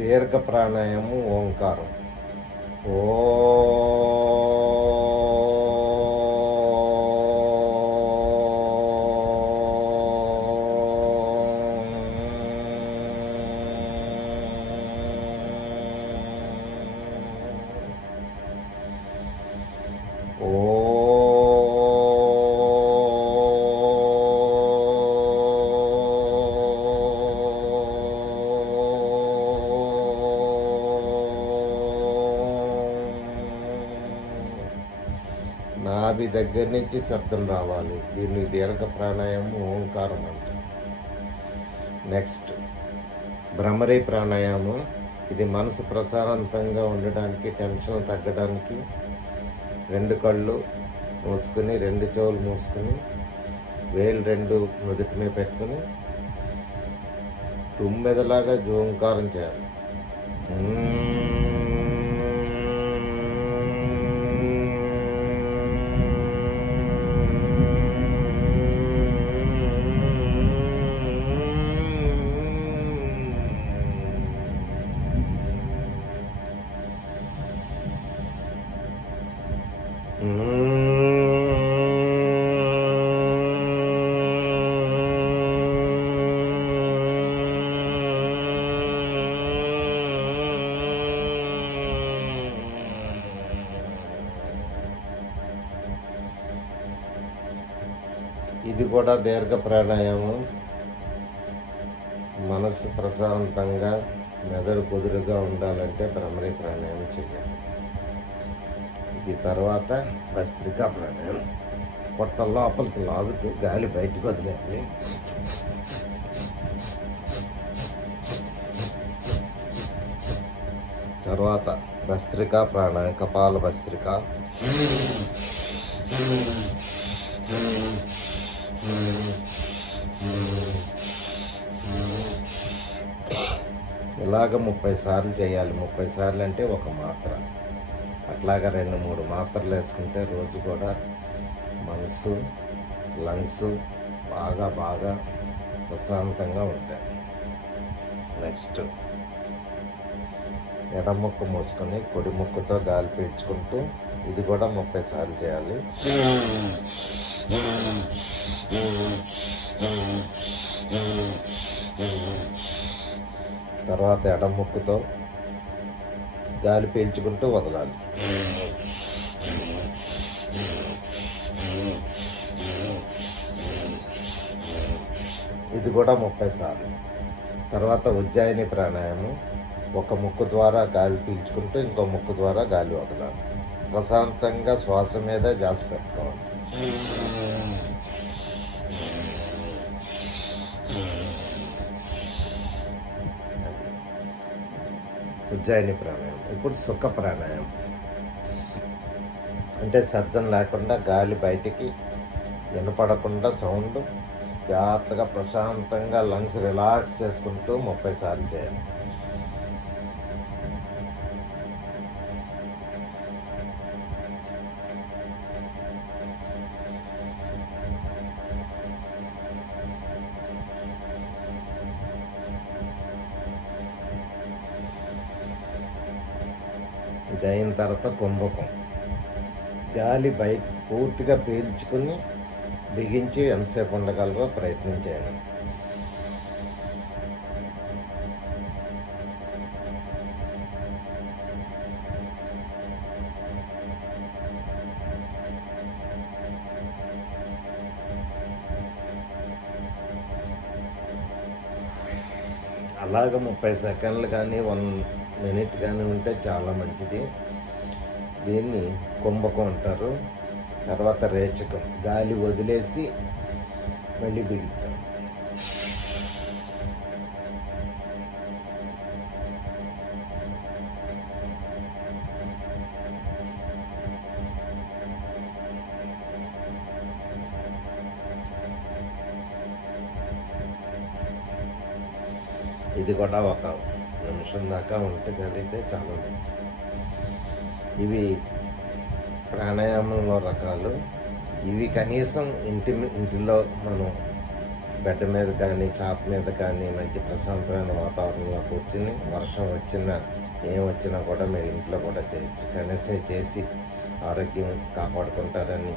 దీర్ఘ ప్రాణాయామం ఓంకారం. ఓ నాభి దగ్గర నుంచి శబ్దం రావాలి. దీన్ని దీర్ఘ ప్రాణాయామం ఓంకారం అంటారు. నెక్స్ట్ భ్రమరీ ప్రాణాయామం. ఇది మనసు ప్రశాంతంగా ఉండడానికి, టెన్షన్ తగ్గడానికి 2 కళ్ళు మూసుకుని 2 చెవులు మూసుకుని వేలు 2 నుదుటి మీద పెట్టుకుని తుమ్మెదలాగా జోంకారం చేయాలి. ఇది కూడా దీర్ఘ ప్రాణాయామం. మనసు ప్రశాంతంగా, మెదడు కుదురుగా ఉండాలంటే భ్రమరీ ప్రాణాయామం చేయాలి. ఇది తర్వాత భస్త్రికా ప్రాణాయామం. పొట్ట లోపలికి లాగుతూ గాలి బయటకు వదిలేయాలి. తర్వాత భస్త్రికా ప్రాణాయామం, కపాల భస్త్రిక. ఇలాగ 30 సార్లు చేయాలి. 30 సార్లు అంటే 1 మాత్ర. అట్లాగా 2-3 మాత్రలు వేసుకుంటే రోజు కూడా మనసు, లంగ్స్ బాగా ప్రశాంతంగా ఉంటాయి. నెక్స్ట్ ఎడమ ముక్కు మూసుకొని కుడి ముక్కుతో గాలి పీల్చుకుంటూ ఇది కూడా 30 సార్లు చేయాలి. తర్వాత ఎడమ ముక్కుతో గాలి పీల్చుకుంటూ వదలాలి. ఇది కూడా 30 సార్లు. తర్వాత ఉజ్జాయిని ప్రాణాయామం. 1 ముక్కు ద్వారా గాలి పీల్చుకుంటూ ఇంకో ముక్కు ద్వారా గాలి వదలాలి. ప్రశాంతంగా శ్వాస మీద ధ్యాస పెట్టుకోవాలి. ఉజ్జాయిని ప్రాణాయామం. ఇప్పుడు సుఖ ప్రాణాయామం అంటే శబ్దం లేకుండా, గాలి బయటికి వినపడకుండా సౌండ్ జాగ్రత్తగా ప్రశాంతంగా లంగ్స్ రిలాక్స్ చేసుకుంటూ 30 సార్లు చేయాలి. ఇది అయిన తర్వాత కుంభకం. గాలి బయట పూర్తిగా పీల్చుకుని బిగించి ఎంతసేపు ఉండగలరో ప్రయత్నం చేయండి. అలాగ 30 సెకండ్లు కానీ 1 మినిట్ కానీ ఉంటే చాలా మంచిది. దీన్ని కుంభకం అంటారు. తర్వాత రేచకం. గాలి వదిలేసి మళ్ళీ బిగుతాం. ఇది కూడా 1 నిమిషం దాకా ఉండగలిగితే చాలా మంచిది. ఇవి ప్రాణాయామంలో రకాలు. ఇవి కనీసం ఇంటిలో మనం బెడ్ మీద కానీ చాప మీద కానీ మంచి ప్రశాంతమైన వాతావరణంలో కూర్చుని వర్షం వచ్చినా ఏం వచ్చినా కూడా మీరు ఇంట్లో కూడా చేయొచ్చు. కనీసం చేసి ఆరోగ్యం కాపాడుకుంటారని,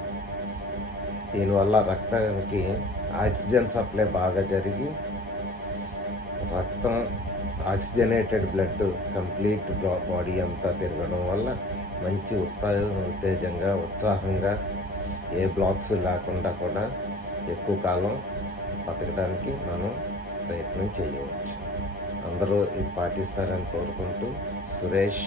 దీనివల్ల రక్తానికి ఆక్సిజన్ సప్లై బాగా జరిగి రక్తం ఆక్సిజనేటెడ్ బ్లడ్ కంప్లీట్ బాడీ అంతా తిరగడం వల్ల మంచి ఉత్తేజంగా ఉత్సాహంగా ఏ బ్లాక్స్ లేకుండా కూడా ఎక్కువ కాలం బతకడానికి మనం ప్రయత్నం చేయవచ్చు. అందరూ ఇది పాటిస్తారని కోరుకుంటూ సురేష్